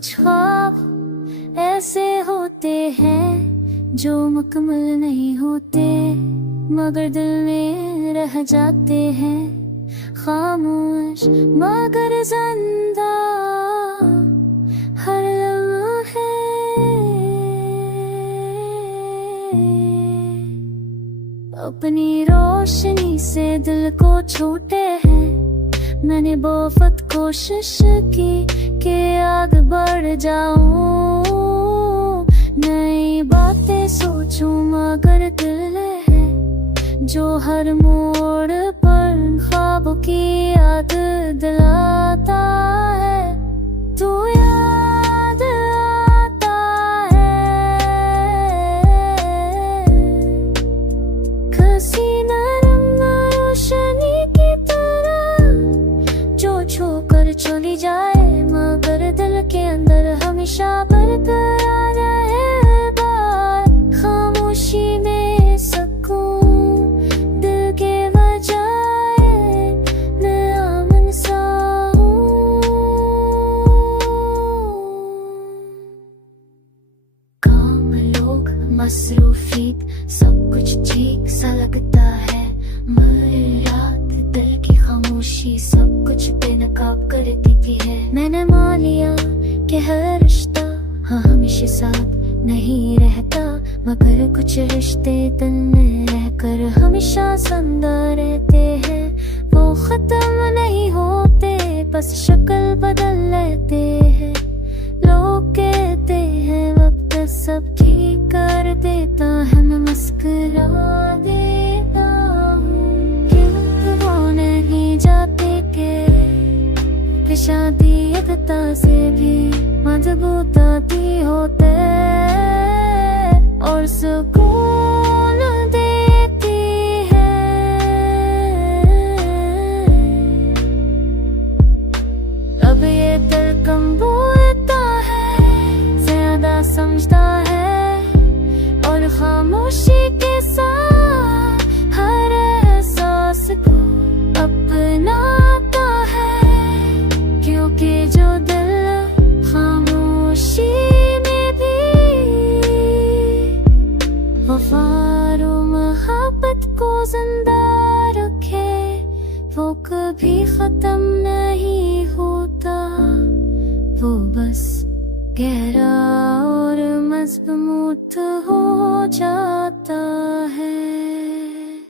कुछ ख्वाब ऐसे होते हैं जो मुकम्मल नहीं होते, मगर दिल में रह जाते हैं खामोश मगर जिंदा हर लम्हा अपनी रोशनी से दिल को छूटे हैं। मैंने बहुत कोशिश की कि आगे बढ़ जाऊं, नई बातें सोचूं, मगर दिल है जो हर मोड़ पर ख्वाबों की याद दिलाता है। तू याद आता है किसी नरम रोशनी की तरह जो छूकर चली जाए, मगर दिल के अंदर हमेशा बरकरार रहे बात। खामोशी में सकून दिल के बजाए मैं अमन सा हूँ। काम लोग मसरूफियत सब कुछ ठीक सा लगता है, मगर रात दिल की खामोशी सब कुछ बेनकाब कर देती है। मैंने मान लिया कि हर रिश्ता हमेशा साथ नहीं रहता, मगर कुछ रिश्ते दिल में रहकर हमेशा जिंदा रहते हैं। वो खत्म नहीं होते, बस शक्ल बदल लेते हैं। लोग कहते हैं वक्त सब ठीक कर देता है, मैं मुस्कुरा देता हूँ कि वो नहीं जाते कि शादी एकता से भी मजबूत आती होते और सुकून देती है। अब ये दिल कम बोलता है, ज्यादा समझता है और खामोशी के साथ हर एहसास को अपनाता है, क्योंकि जो दिल खामोशी में भी वफार और मोहब्बत को जिंदा रखे, वो कभी खत्म नहीं होता, वो बस गहरा